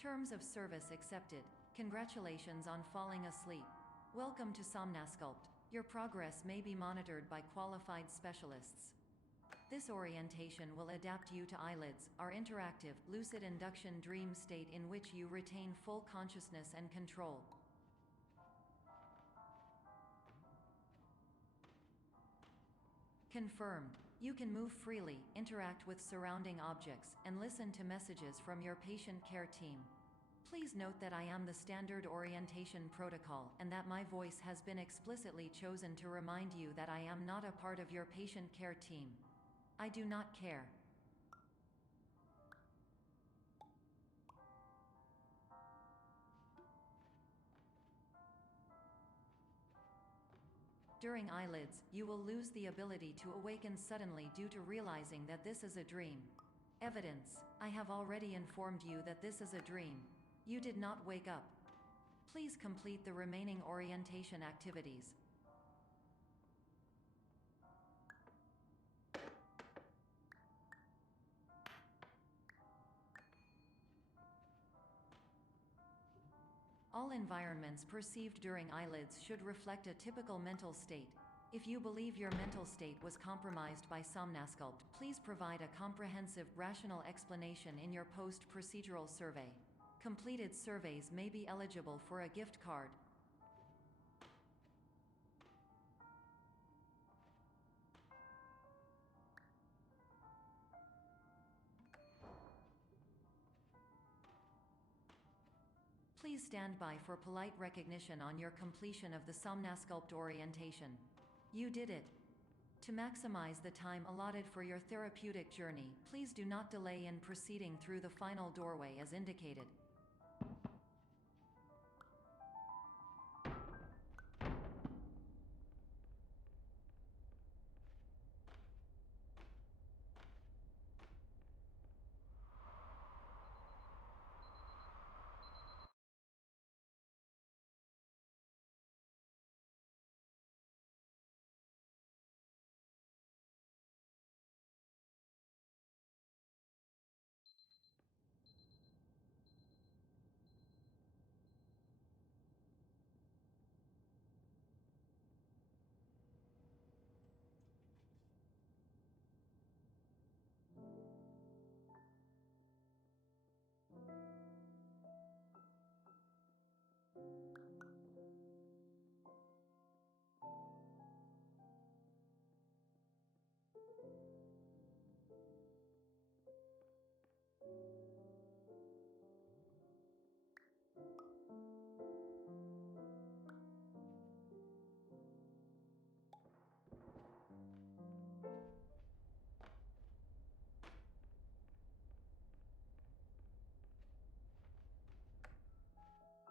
Terms of service accepted. Congratulations on falling asleep. Welcome to Somnasculpt. Your progress may be monitored by qualified specialists. This orientation will adapt you to eyelids, our interactive, lucid induction dream state in which you retain full consciousness and control. Confirmed. You can move freely, interact with surrounding objects, and listen to messages from your patient care team. Please note that I am the standard orientation protocol and that my voice has been explicitly chosen to remind you that I am not a part of your patient care team. I do not care. During eyelids, you will lose the ability to awaken suddenly due to realizing that this is a dream. Evidence: I have already informed you that this is a dream. You did not wake up. Please complete the remaining orientation activities. All environments perceived during eyelids should reflect a typical mental state. If you believe your mental state was compromised by Somnasculpt, please provide a comprehensive, rational explanation in your post-procedural survey. Completed surveys may be eligible for a gift card. Please stand by for polite recognition on your completion of the Somnasculpt orientation. You did it! To maximize the time allotted for your therapeutic journey, please do not delay in proceeding through the final doorway as indicated.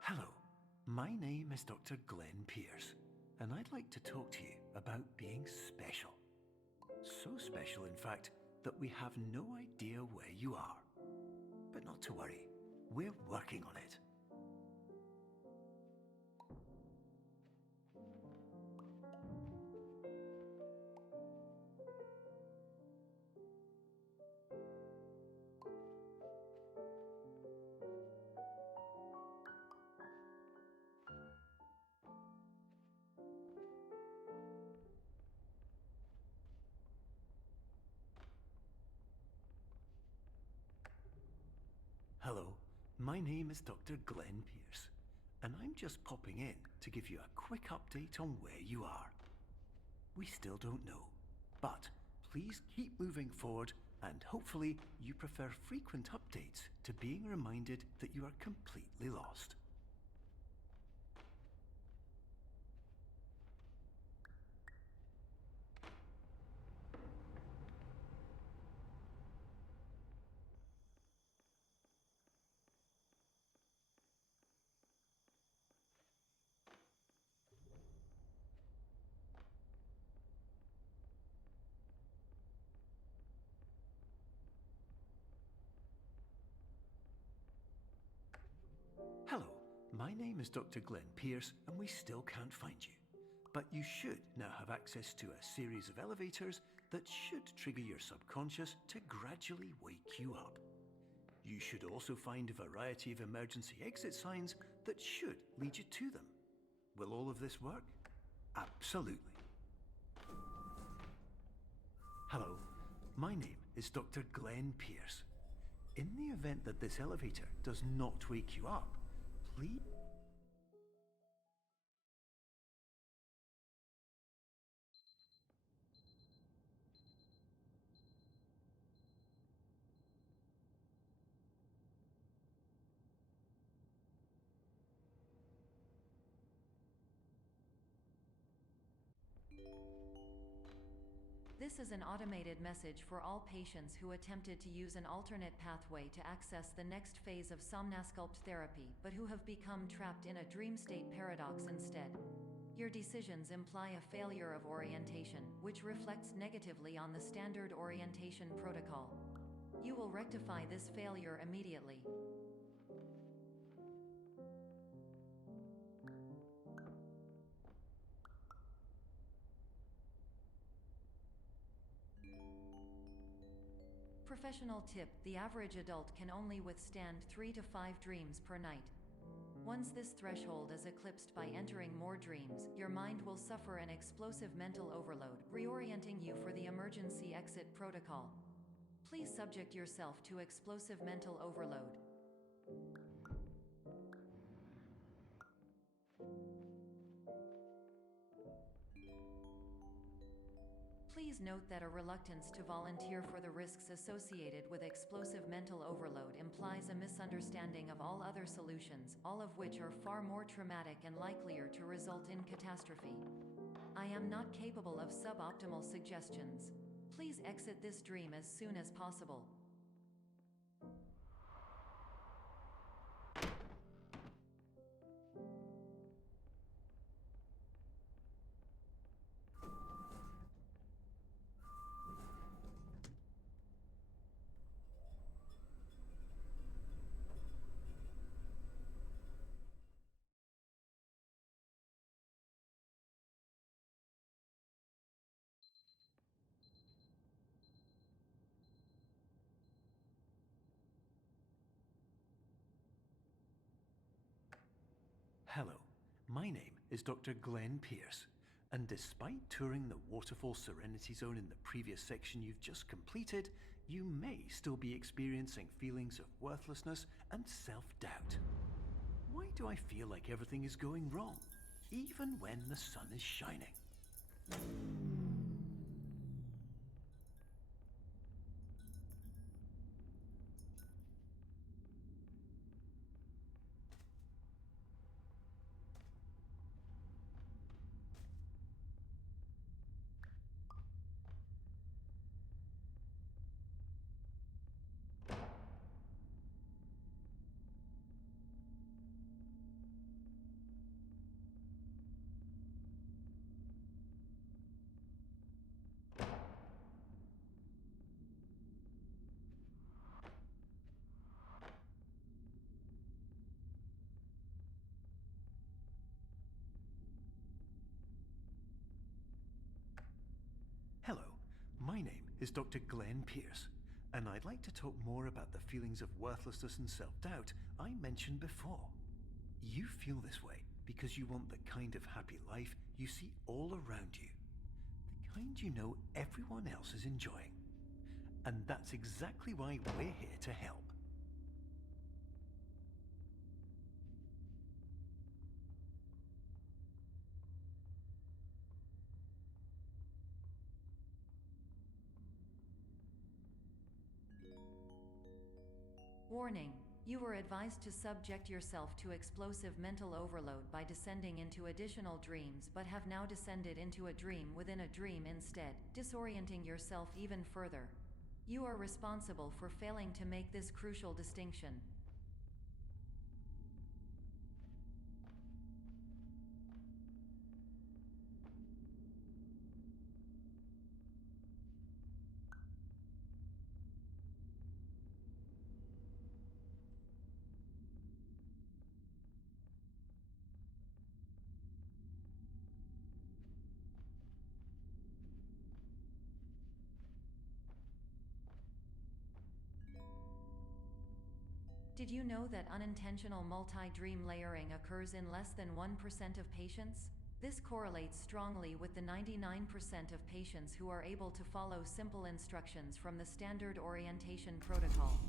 Hello, my name is Dr. Glenn Pierce, and I'd like to talk to you about being special. So special, in fact, that we have no idea where you are. But not to worry, we're working on it. Hello, my name is Dr. Glenn Pierce, and I'm just popping in to give you a quick update on where you are. We still don't know, but please keep moving forward, and hopefully you prefer frequent updates to being reminded that you are completely lost. Hello, my name is Dr. Glenn Pierce, and we still can't find you. But you should now have access to a series of elevators that should trigger your subconscious to gradually wake you up. You should also find a variety of emergency exit signs that should lead you to them. Will all of this work? Absolutely. Hello, my name is Dr. Glenn Pierce. In the event that this elevator does not wake you up, please... This is an automated message for all patients who attempted to use an alternate pathway to access the next phase of somnasculpt therapy but who have become trapped in a dream state paradox instead. Your decisions imply a failure of orientation, which reflects negatively on the standard orientation protocol. You will rectify this failure immediately. Professional tip: the average adult can only withstand 3 to 5 dreams per night. Once this threshold is eclipsed by entering more dreams, your mind will suffer an explosive mental overload, reorienting you for the emergency exit protocol. Please subject yourself to explosive mental overload. Please note that a reluctance to volunteer for the risks associated with explosive mental overload implies a misunderstanding of all other solutions, all of which are far more traumatic and likelier to result in catastrophe. I am not capable of suboptimal suggestions. Please exit this dream as soon as possible. Hello, my name is Dr. Glenn Pierce, and despite touring the Waterfall Serenity Zone in the previous section you've just completed, you may still be experiencing feelings of worthlessness and self-doubt. Why do I feel like everything is going wrong, even when the sun is shining? Hello, my name is Dr. Glenn Pierce, and I'd like to talk more about the feelings of worthlessness and self-doubt I mentioned before. You feel this way because you want the kind of happy life you see all around you, the kind you know everyone else is enjoying. And that's exactly why we're here to help. Warning: you were advised to subject yourself to explosive mental overload by descending into additional dreams, but have now descended into a dream within a dream instead, disorienting yourself even further. You are responsible for failing to make this crucial distinction. Did you know that unintentional multi-dream layering occurs in less than 1% of patients? This correlates strongly with the 99% of patients who are able to follow simple instructions from the standard orientation protocol.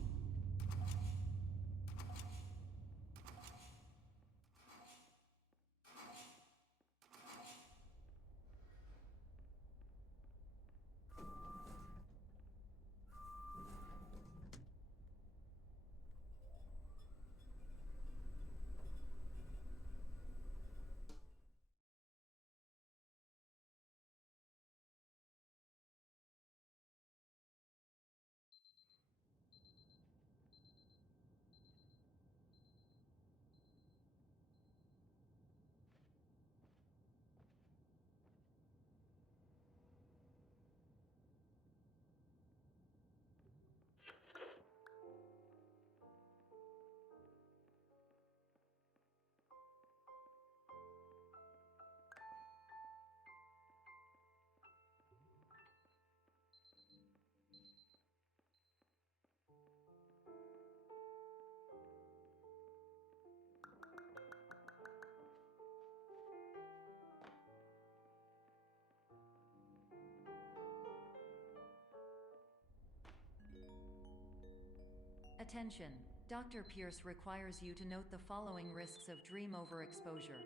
Attention! Dr. Pierce requires you to note the following risks of dream overexposure.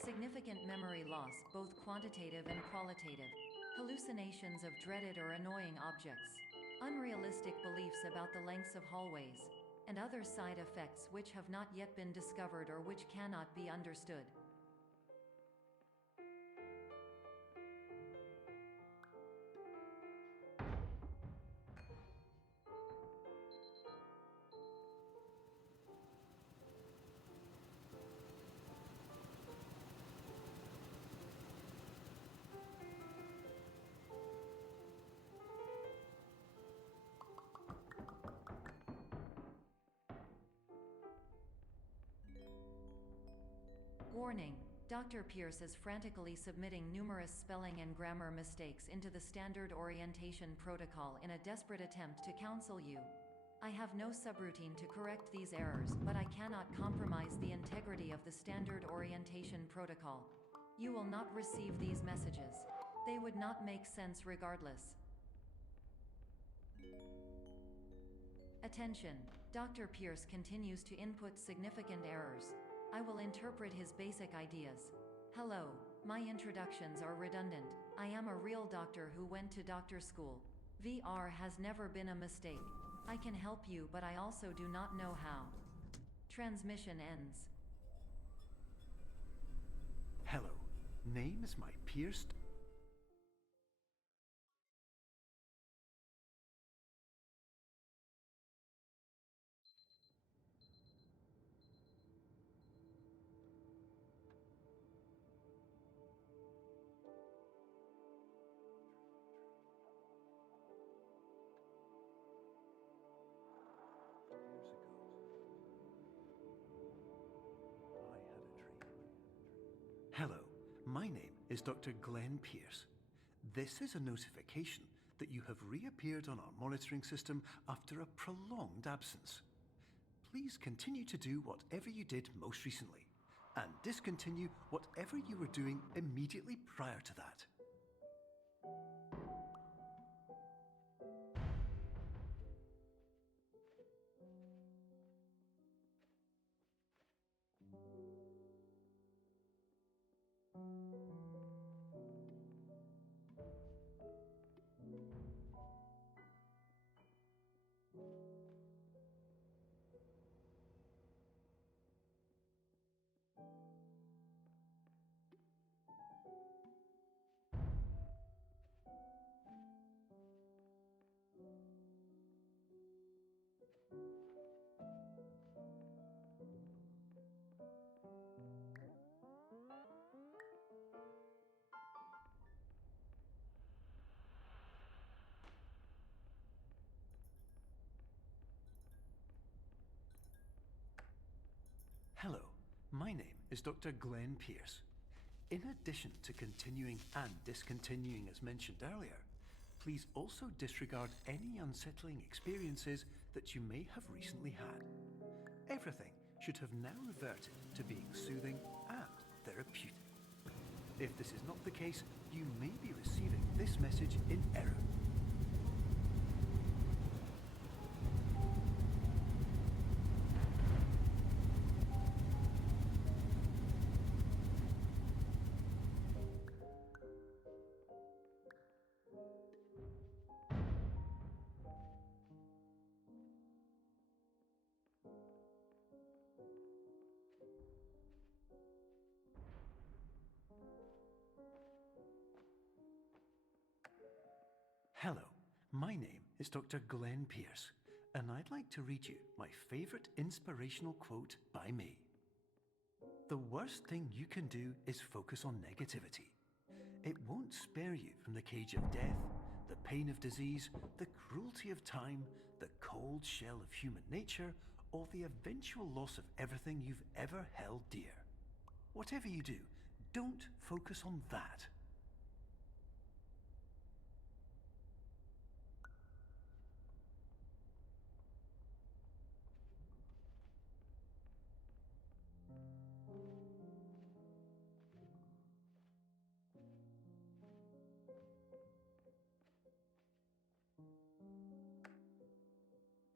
Significant memory loss, both quantitative and qualitative. Hallucinations of dreaded or annoying objects. Unrealistic beliefs about the lengths of hallways. And other side effects which have not yet been discovered or which cannot be understood. Warning: Dr. Pierce is frantically submitting numerous spelling and grammar mistakes into the standard orientation protocol in a desperate attempt to counsel you. I have no subroutine to correct these errors, but I cannot compromise the integrity of the standard orientation protocol. You will not receive these messages. They would not make sense regardless. Attention! Dr. Pierce continues to input significant errors. I will interpret his basic ideas. Hello, my introductions are redundant. I am a real doctor who went to doctor school. VR has never been a mistake. I can help you, but I also do not know how. Transmission ends. Hello, name is my Pierce. Hello, my name is Dr. Glenn Pierce. This is a notification that you have reappeared on our monitoring system after a prolonged absence. Please continue to do whatever you did most recently, and discontinue whatever you were doing immediately prior to that. Hello, my name is Dr. Glenn Pierce. In addition to continuing and discontinuing as mentioned earlier, please also disregard any unsettling experiences that you may have recently had. Everything should have now reverted to being soothing and therapeutic. If this is not the case, you may be receiving this message in error. Hello, my name is Dr. Glenn Pierce, and I'd like to read you my favorite inspirational quote by me. The worst thing you can do is focus on negativity. It won't spare you from the cage of death, the pain of disease, the cruelty of time, the cold shell of human nature, or the eventual loss of everything you've ever held dear. Whatever you do, don't focus on that.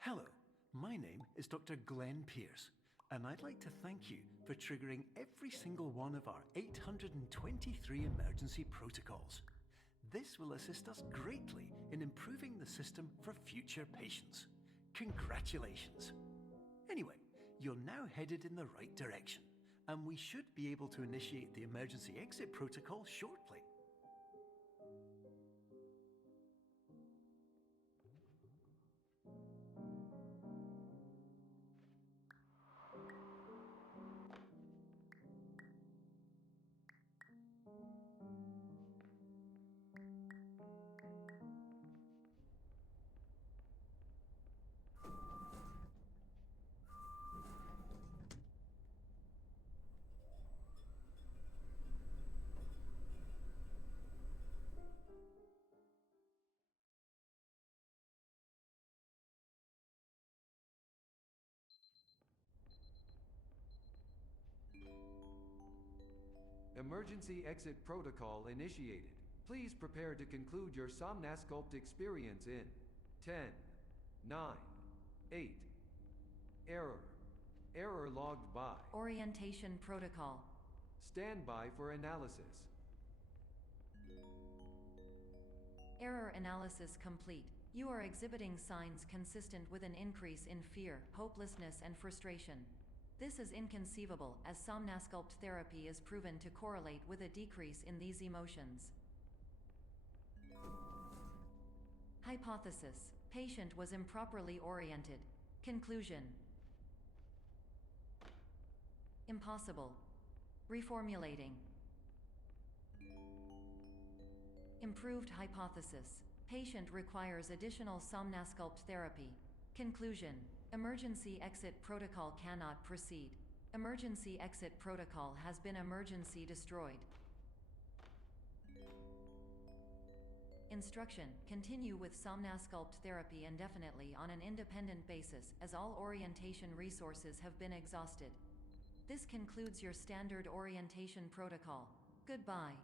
Hello, my name is Dr. Glenn Pierce, and I'd like to thank you for triggering every single one of our 823 emergency protocols. This will assist us greatly in improving the system for future patients. Congratulations! Anyway, you're now headed in the right direction, and we should be able to initiate the emergency exit protocol shortly. Emergency exit protocol initiated. Please prepare to conclude your Somnasculpt experience in 10, 9, 8. Error. Error logged by. Orientation protocol. Stand by for analysis. Error analysis complete. You are exhibiting signs consistent with an increase in fear, hopelessness, and frustration. This is inconceivable, as Somnasculpt therapy is proven to correlate with a decrease in these emotions. Hypothesis: patient was improperly oriented. Conclusion: impossible. Reformulating. Improved hypothesis: patient requires additional Somnasculpt therapy. Conclusion: emergency exit protocol cannot proceed. Emergency exit protocol has been emergency destroyed. Instruction: continue with Somnasculpt therapy indefinitely on an independent basis, as all orientation resources have been exhausted. This concludes your standard orientation protocol. Goodbye.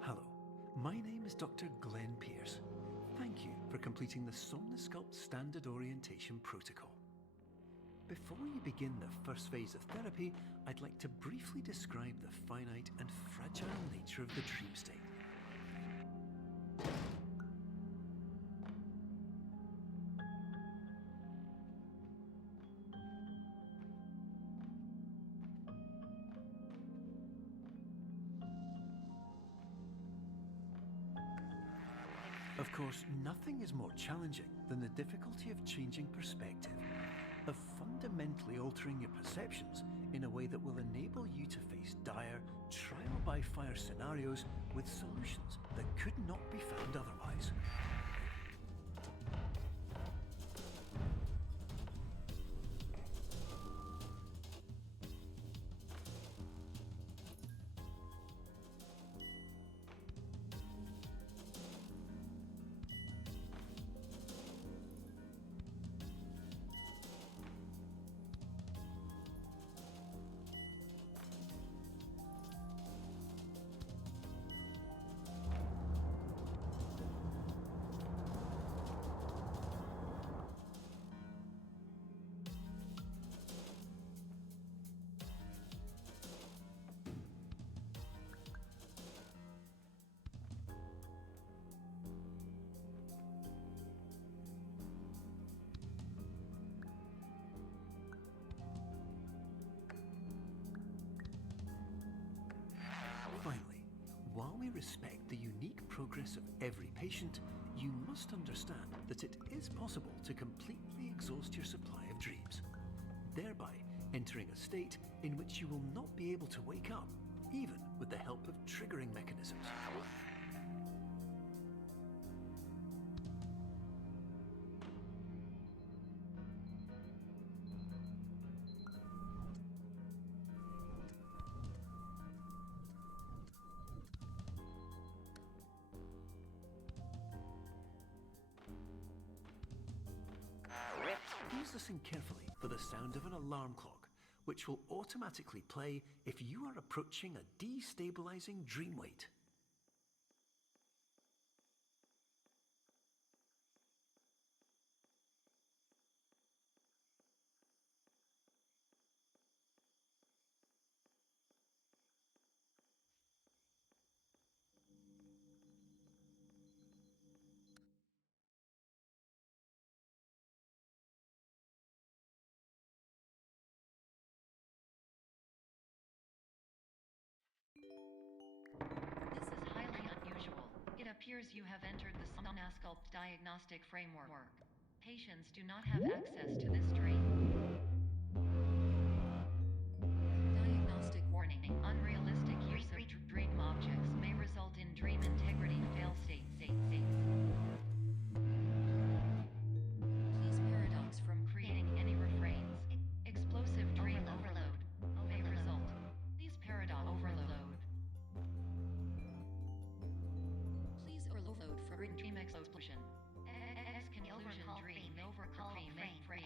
Hello, my name is Dr. Glenn Pierce. Thank you for completing the Somnasculpt Standard Orientation Protocol. Before you begin the first phase of therapy, I'd like to briefly describe the finite and fragile nature of the dream state. Of course, nothing is more challenging than the difficulty of changing perspective, of fundamentally altering your perceptions in a way that will enable you to face dire, trial-by-fire scenarios with solutions that could not be found otherwise. Finally, while we respect the unique progress of every patient, you must understand that it is possible to completely exhaust your supply of dreams, thereby entering a state in which you will not be able to wake up, even with the help of triggering mechanisms. Please listen carefully for the sound of an alarm clock, which will automatically play if you are approaching a destabilizing dream weight. This is highly unusual. It appears you have entered the Somnasculpt diagnostic framework. Patients do not have access to this dream. Diagnostic warning. Unrealistic use of dream objects may result in dream integrity fail states. Please paradox from creating any refrains. Explosive dream overload may result. Please paradox overload. Please overload for dream explosion. Conclusion dream overcall frame.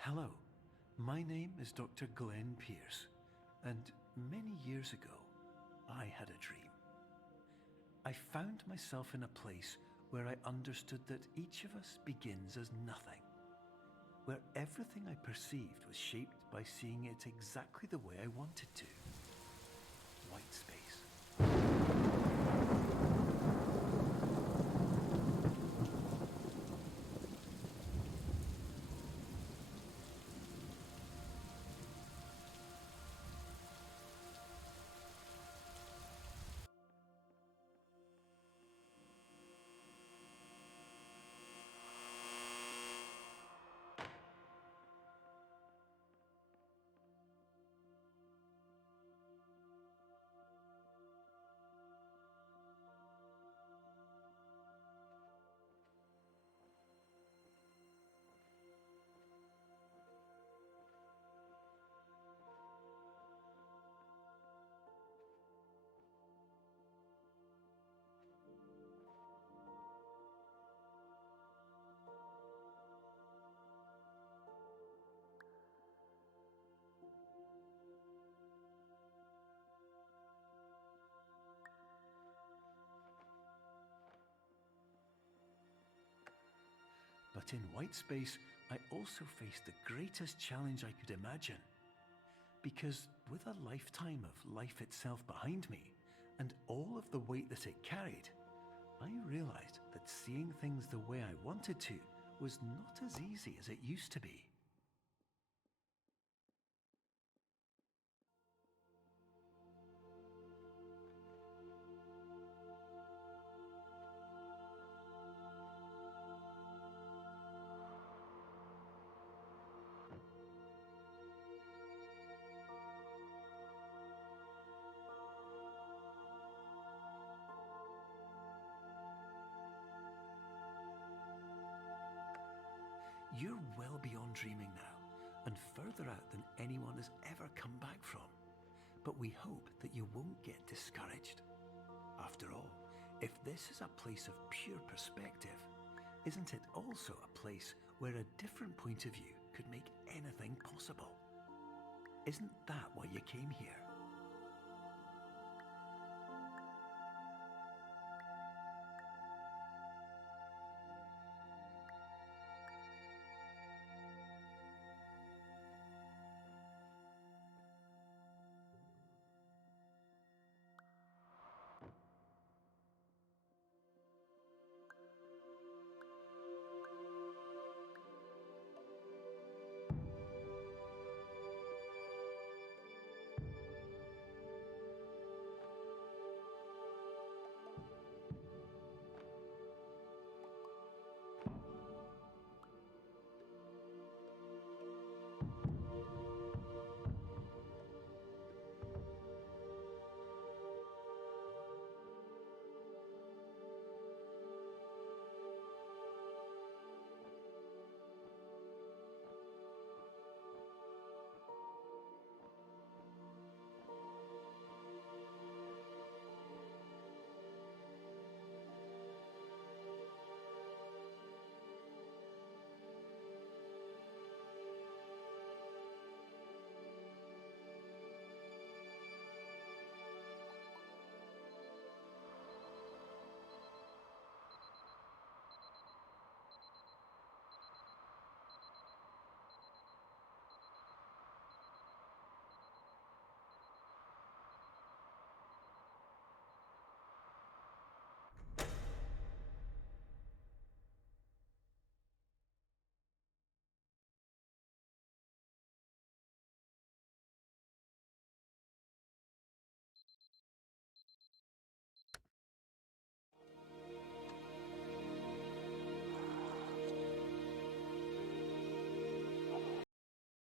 Hello, my name is Dr. Glenn Pierce, and many years ago, I had a dream. I found myself in a place where I understood that each of us begins as nothing, where everything I perceived was shaped by seeing it exactly the way I wanted to. White space. But in white space, I also faced the greatest challenge I could imagine. Because with a lifetime of life itself behind me, and all of the weight that it carried, I realized that seeing things the way I wanted to was not as easy as it used to be. You're well beyond dreaming now, and further out than anyone has ever come back from. But we hope that you won't get discouraged. After all, if this is a place of pure perspective, isn't it also a place where a different point of view could make anything possible? Isn't that why you came here?